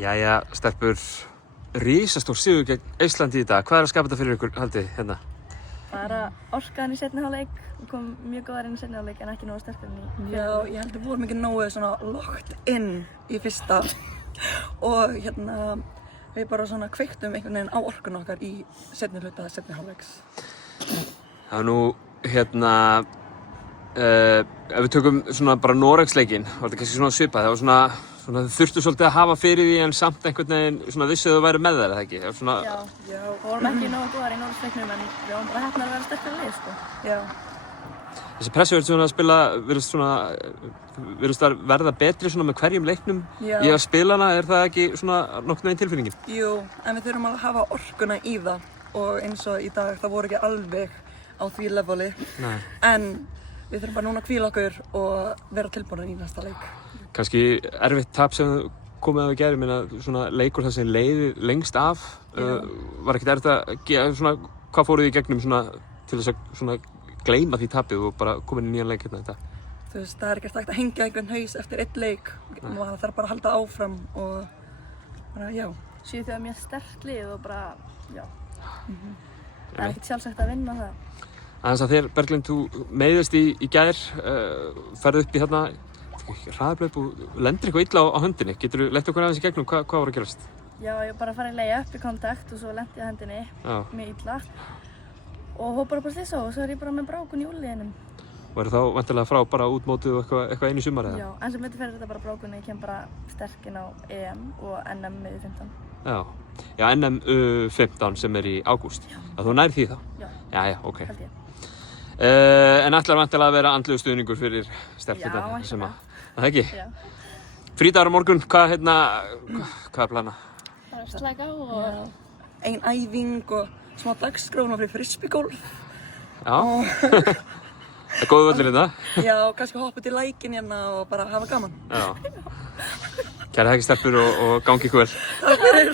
Jæja, stelpur, risastór sigur gegn Eistlandi í dag. Hvað að skapa þetta fyrir ykkur, haldið, hérna? Bara orkaðan í seinni hálfleik og kom mjög góðar inn í seinni hálfleik en ekki nógu sterkar inn í Já, ég held að við vorum ekki nógu svona locked in í fyrsta og við bara svona kveiktum einhvern veginn á orkun okkar í seinni hluta seinni hálfleiks. Það var nú, ef við tökum svona bara Noregsleikinn, var þetta kannski svona svipað. Það var svona þurftu svolítið að hafa fyrir því en samt einhvern veginn svona vissið þú væri með þær, eða ekki? Svona... Já, við vorum ekki nógu góðar í Noregsleiknum en við vorum bara heppnar að vera sterkara lið, sko. Já. Þessi pressuverð sem að spila virðist verða betri svona með hverjum leiknum í að spila hana, er það ekki svona nokkurn veginn tilfinningin? Jú, en við þurfum að hafa orkuna í það og eins og í dag það voru ekki alveg á því leveli. Nei. En við þurfum bara núna að hvíla okkur og vera tilbúin í næsta leik. Kannski erfitt tap sem komið að við gerum, svona leikur þar sem leiði lengst af. Var ekkert erfitt að gera svona, hvað fóruð þið í gegnum svona til þess að svona gleyma því tapið og bara koma inn í nýjan leik hérna þetta? Þú veist, það er ekkert hægt að hengja einhvern haus eftir einn leik. Það þarf bara að halda áfram og bara, já. Svíþjóð er mjög sterkt lið og bara, já. Það er ekkert sjálfsagt að vinna það. Aðeins að þér, Berglind, þú meiðist í gær, ferð upp í hérna hraðahlaup og lendir eitthvað illa á höndinni. Geturðu leitt okkur aðeins í gegnum, hvað var að gerast? Já, ég bara farið að leigja upp í kontakt og svo lendi ég á hendinni mjög illa. Og hópar upp á slisa og svo er ég bara með brákun í úlliðinum. Og er þá vantilega frá bara út mótið og eitthvað einu sumar eða? Já, en sem betur fer þetta bara brákun, ég kem bara sterk inn á EM og NM miðju 15. Já, NM 15 sem er í ágúst. Þú nærð því þá? Já, ok. Held ég. En ætlar vantilega að vera andlegur stuðningur fyrir stelpurnar sem að... Það ekki? Já. Frídagur á morgun, hvað er plana? Bara slaka á og... Ein æfing og smá dagskrá fyrir frisbeegolf. Já. Það er góður völlur hérna. Já, kannski hoppa út í lækinn hérna og bara hafa gaman. Já. Kærar þakkir stelpur og gangi ykkur vel. Takk fyrir.